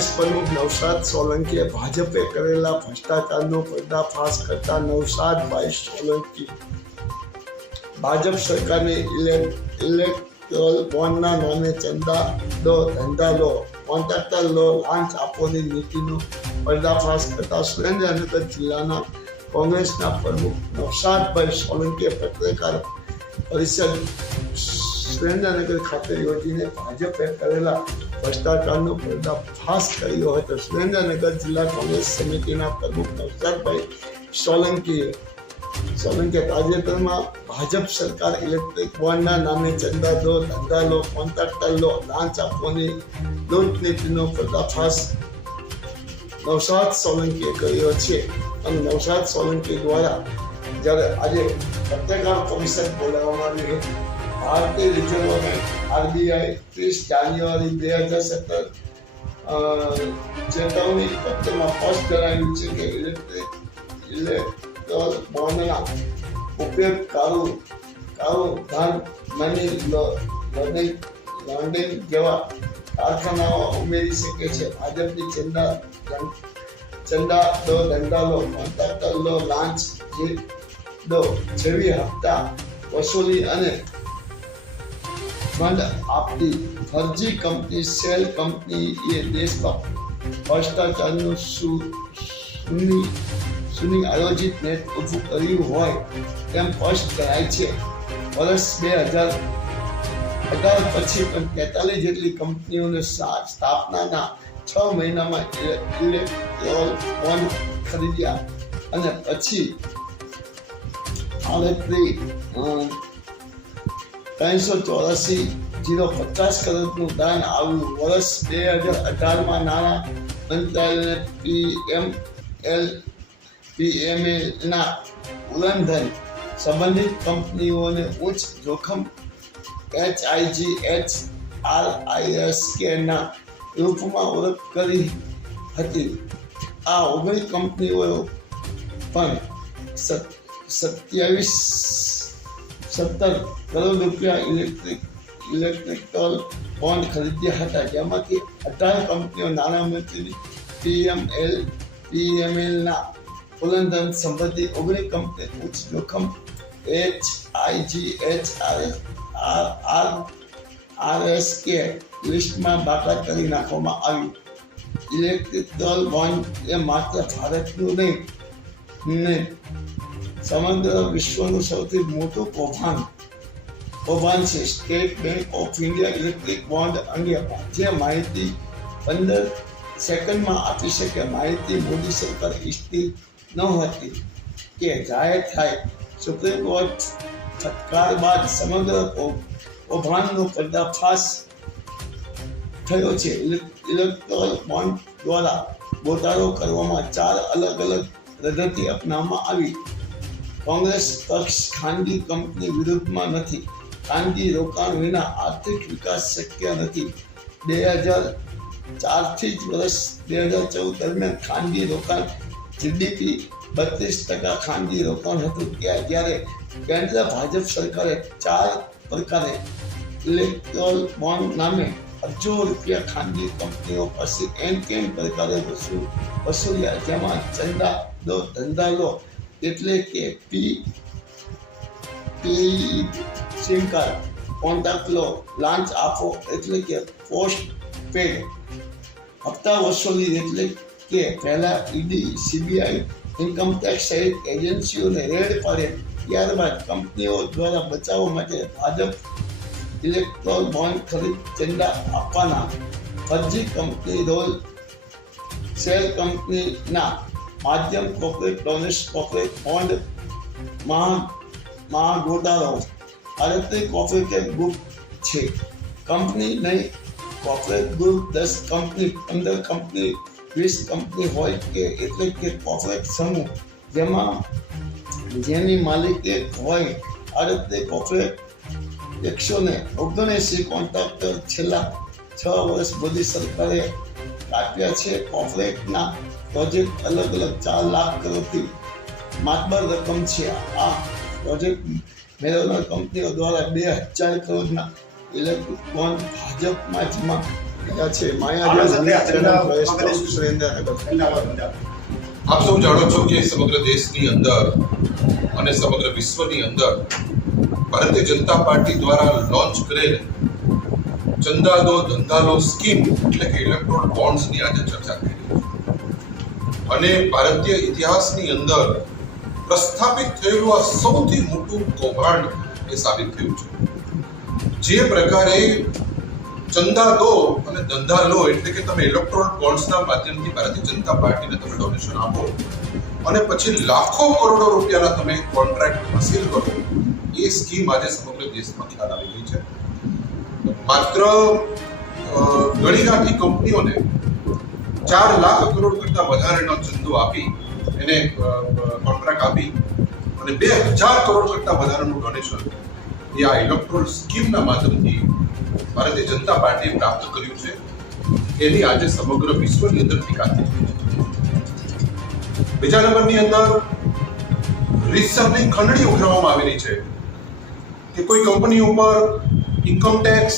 પ્રદેશ પ્રમુખ નવસાદ સોલંકીએ ભાજપે કરેલા ભ્રષ્ટાચારનો પર્દાફાશ કરતા નવસાદભાઈ સોલંકી ભાજપ સરકારને ઇલેક, ઇલેક્ટ્રોલ બોન્ડના નામે ચંદા દો, ધંધા લો કોન્ટ્રાક્ટર લો, લાંચ આપોની નીતિનો પર્દાફાશ કરતા સુરેન્દ્રનગર જિલ્લાના કોંગ્રેસના પ્રમુખ નવસાદભાઈ સોલંકીએ પત્રકાર પરિષદ સુરેન્દ્રનગર ખાતે યોજીને ભાજપે કરેલા ભ્રષ્ટાચારનો પર્દાફાશ કર્યો હતો સુરેન્દ્રનગર જિલ્લા કોંગ્રેસ સમિતિના પ્રમુખ નવસારભાઈ સોલંકીએ સોલંકીએ તાજેતરમાં ભાજપ સરકાર ઇલેક્ટ્રિક બોન્ડના નામે ચંદા લો, ધંધા લો, કોન્ટ્રાક્ટર લો, લાંચ આપવાની લૂંટ નીતિનો પર્દાફાશ નવસાદ સોલંકીએ કર્યો છે. અને નવસાદ સોલંકી દ્વારા જ્યારે આજે પત્રકાર પરિષદ બોલાવવામાં આવી હતી ભારતીય રિઝર્વ બેંક આરબીઆઈ ત્રીસ જાન્યુઆરી બે હજાર સત્તર ચેતવણી પત્રમાં સ્પષ્ટ જણાવ્યું છે કે ઇલેક્ટ્રિક ઇલેક્ટ્રોલ બોન્ડના ઉપયોગ કાળું કાળું ધન મની લોન્ડરિંગ લોન્ડરિંગ જેવા કારખાનાઓ ઉમેરી શકે છે. ભાજપની ચંદા ચંદા દો ધંધા લો, કોન્ટ્રાક્ટર લો, લાંચ દો જેવી હપ્તા વસૂલી અને ફંડ આપતી ફરજી કંપની સેલ કંપની એ દેશમાં ભ્રષ્ટાચારનું સુની સુની આયોજિત નેટ ઊભું કર્યું હોય તેમ સ્પષ્ટ કરાય છે. વર્ષ બે હજાર અઢાર પછી પણ તેતાલીસ જેટલી કંપનીઓને સ્થાપનાના છ મહિનામાં ઇલે- ઇલેક્ટ્રોલ બોન્ડ ખરીદ્યા. અને પછી આડત્રીસ ત્રણસો ચોરાસી જીરો પચાસ કરોડનું દાન આવ્યું વર્ષ બે હજાર અઢારમાં નાણાં મંત્રાલયને પીએમ એલ પી એમ એના ઉલ્લંઘન સંબંધિત કંપનીઓને ઉચ્ચ જોખમ એચઆઈજી એચ આર આઈએસ કેના રૂપમાં ઓળખ કરી હતી. આ ઓગણીસ કંપનીઓ પણ સત્યાવીસ સત્તર કરોડ રૂપિયા ઇલેક્ટ્રિક ઇલેક્ટ્રિકલ બોન્ડ ખરીદ્યા હતા. જેમાંથી અઢાર કંપનીઓ નાણામંત્રી પીએમએલ પીએમએલના ઉલ્લંઘન સંબંધિત ઓગણીસ કંપની ઉચ્ચ જોખમ, H IG H R R R S K લિસ્ટમાં બાકાત કરી નાખવામાં આવ્યું. ઇલેક્ટ્રિકલ બોન્ડ એ માત્ર ભારતનું નહીં નહીં સમગ્ર વિશ્વનું સૌથી મોટું કૌભાંડ. કૌભાંડ છે State Bank of India electric bond અંગે જે માહિતી પંદર સેકન્ડમાં આપી શકે. માહિતી મોદી સરકાર ઇચ્છતી ન હતી કે જાહેર થાય. સુપ્રીમ કોર્ટ ફટકાર બાદ સમગ્ર કૌભાંડનો પર્દાફાશ થયો છે. ઇલેક્ટ્રોલ બોન્ડ દ્વારા ગોટાળો કરવામાં ચાર અલગ અલગ પદ્ધતિ અપનાવવામાં આવી. કોંગ્રેસ પક્ષ ખાનગી કંપની વિરુદ્ધમાં નથી. ખાનગી રોકાણ વિના આર્થિક વિકાસ શક્ય નથી. બે હજાર ચારથી જ વર્ષ બે હજાર ચૌદ દરમિયાન ખાનગી રોકાણ જીડીપી બત્રીસ ટકા ખાનગી રોકાણ હતું. ત્યાં જ્યારે કેન્દ્ર ભાજપ સરકારે ચાર પ્રકારે ઇલેક્ટ્રોલ બોન્ડ નામે અબજો રૂપિયા ખાનગી કંપનીઓ પાસે એમ કેમ પ્રકારે વસૂલ વસૂલ્યા? જેમાં ચંદા, દો ધંધા લો એટલે કે P P SIM card contract લો લાંચ આપો, એટલે કે પોસ્ટ પેડ હપ્તા વસૂલી એટલે કે પહેલા ઈડી, સીબીઆઈ ઇન્કમ ટેક્સ સહિત એજન્સીઓને રેડ પાડે, ત્યારબાદ કંપનીઓ દ્વારા બચાવ માટે ભાજપ ઇલેક્ટ્રોલ બોન્ડ ખરીદ ચંદા આપવાના. ફરજી કંપની રોલ, સેલ કંપનીના માધ્યમ કોર્પોરેટ ડોનેશ કોર્પોરેટ બોન્ડ મહા મહા ગોટાળો ભારતીય કોર્પોરેટ ગ્રુપ છે? કંપની નહીં કોર્પોરેટ ગ્રુપ દસ કંપની, પંદર કંપની, વીસ કંપની હોય કે એટલે કે કોર્પોરેટ સમૂહ. જેમાં, જેની માલિકી હોય ભારતીય કોર્પોરેટ એકસો ને ઓગણએંસી કોન્ટ્રાક્ટર છેલ્લા છ વર્ષ મોદી સરકારે કાપ્યા છે કોર્પોરેટના પ્રોજેક્ટ અલગ અલગ ચાર લાખ કરોડથી માતબર રકમ છે. આ પ્રોજેક્ટ મેળવનાર કંપનીઓ દ્વારા બે હજાર કરોડના ઇલેક્ટ્રિક બોન્ડ ભાજપમાં જમા ત્યાં છે. આપ સૌ જાણો છો કે સમગ્ર દેશની અંદર અને સમગ્ર વિશ્વની અંદર ભારતીય જનતા પાર્ટી દ્વારા લોન્ચ કરેલ ચંદા દો ધંધા લો સ્કીમ એટલે કે ઇલેક્ટ્રોન બોન્ડ્સની આજે ચર્ચા છે. અને ભારતીય ઇતિહાસની અંદર પ્રસ્થાપિત થયેલું આ સૌથી મોટું કૌભાંડ એ સાબિત થયું છે. જે પ્રકારે ચંદા દો અને ધંધા લો એટલે કે તમે ઇલેક્ટ્રોલ બોન્ડ્સના માધ્યમથી ભારતીય જનતા પાર્ટીને તમે ડોનેશન આપો અને પછી લાખો કરોડો રૂપિયાના તમે કોન્ટ્રાક્ટ હાસિલ કરો, એ સ્કીમ આજે સમગ્ર દેશમાં ખ્યાલ આવી ગઈ છે. માત્ર ઘણી ગાંઠી કંપનીઓને ચાર લાખ કરોડ કરતા વધારેનો ચંદો આપી એને કોન્ટ્રાક્ટ આપી અને બે હજાર કરોડ કરતા વધારાનું ડોનેશન એ આ ઇલેક્ટ્રોલ સ્કીમના માધ્યમથી ભારતીય જનતા પાર્ટીએ પ્રાપ્ત કર્યું છે. એની આજે સમગ્ર વિશ્વની અંદર ટીકા થઈ બીજા નંબરની અંદર રીતસરની ખંડણી ઉઘરાવવામાં આવેલી છે કે કોઈ કંપની ઉપર income tax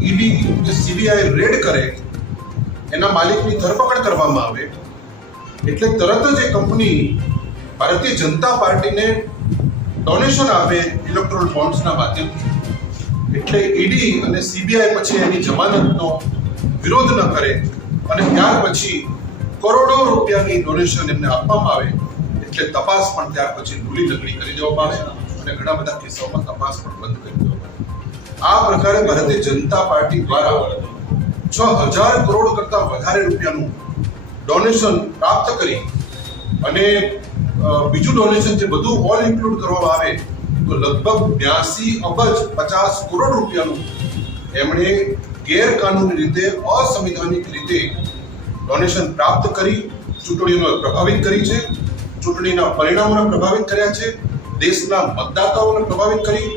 ED CBI raid કરે એના માલિકની ધરપકડ કરવામાં આવે, એટલે તરત જ એ કંપની ભારતીય જનતા પાર્ટીને ડોનેશન આપે ઇલેક્ટ્રોલ બોન્ડ્સના માધ્યમથી. એટલે ઈડી અને સીબીઆઈ પછી એની જમાનતનો વિરોધ ન કરે અને ત્યાર પછી કરોડો રૂપિયાની ડોનેશન એમને આપવામાં આવે, એટલે તપાસ પણ ત્યાર પછી ભૂલી લગડી કરી દેવામાં આવે અને ઘણા બધા કિસ્સાઓમાં તપાસ પણ બંધ કરી દેવામાં આવે. આ પ્રકારે ભારતીય જનતા પાર્ટી દ્વારા છ હજાર કરોડ કરતા વધારે રૂપિયાનું ડોનેશન પ્રાપ્ત કરી અને બીજું ડોનેશન જે બધું ઓલ ઇન્ક્લુડ કરવામાં આવે, તો લગભગ બ્યાસી અબજ પચાસ કરોડ રૂપિયાનું એમણે ગેરકાનૂની રીતે, અસંવિધાનિક રીતે ડોનેશન પ્રાપ્ત કરી, ચૂંટણીઓને પ્રભાવિત કરી છે, ચૂંટણીના પરિણામોને પ્રભાવિત કર્યા છે, દેશના મતદાતાઓને પ્રભાવિત કરી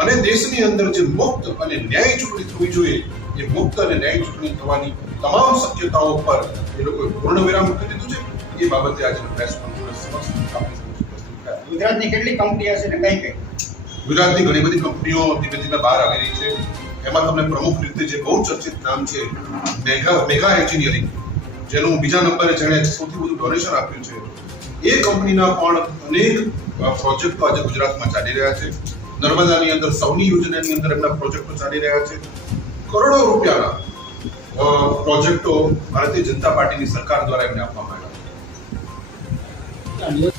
અને દેશની અંદર જે મુક્ત અને ન્યાયી ચૂંટણી થવી જોઈએ એ મુક્ત અને ન્યાયી ચૂંટણી થવાની તમામ શક્યતાઓ પર એ લોકોએ પૂર્ણ વિરામ મૂકી દીધું છે. એ બાબતે આજે પ્રેસ કોન્ફરન્સ સમક્ષ ગુજરાતની કેટલી કંપની હશે ને કઈ કઈ? ગુજરાતની ઘણી બધી કંપનીઓ ધીમે ધીમે બહાર આવી રહી છે. એમાં તમને પ્રમુખ રીતે જે બહુ ચર્ચિત નામ છે મેગા મેગા એન્જિનિયરિંગ જેનું બીજા નંબરે જેણે સૌથી વધુ ડોનેશન આપ્યું છે. એ કંપનીના પણ અનેક પ્રોજેક્ટો આજે ગુજરાતમાં ચાલી રહ્યા છે. નર્મદાની અંદર સૌની યોજનાની અંદર એમના પ્રોજેક્ટો ચાલી રહ્યા છે. કરોડો રૂપિયાના પ્રોજેક્ટો ભારતીય જનતા પાર્ટીની સરકાર દ્વારા એમને આપવામાં આવ્યા.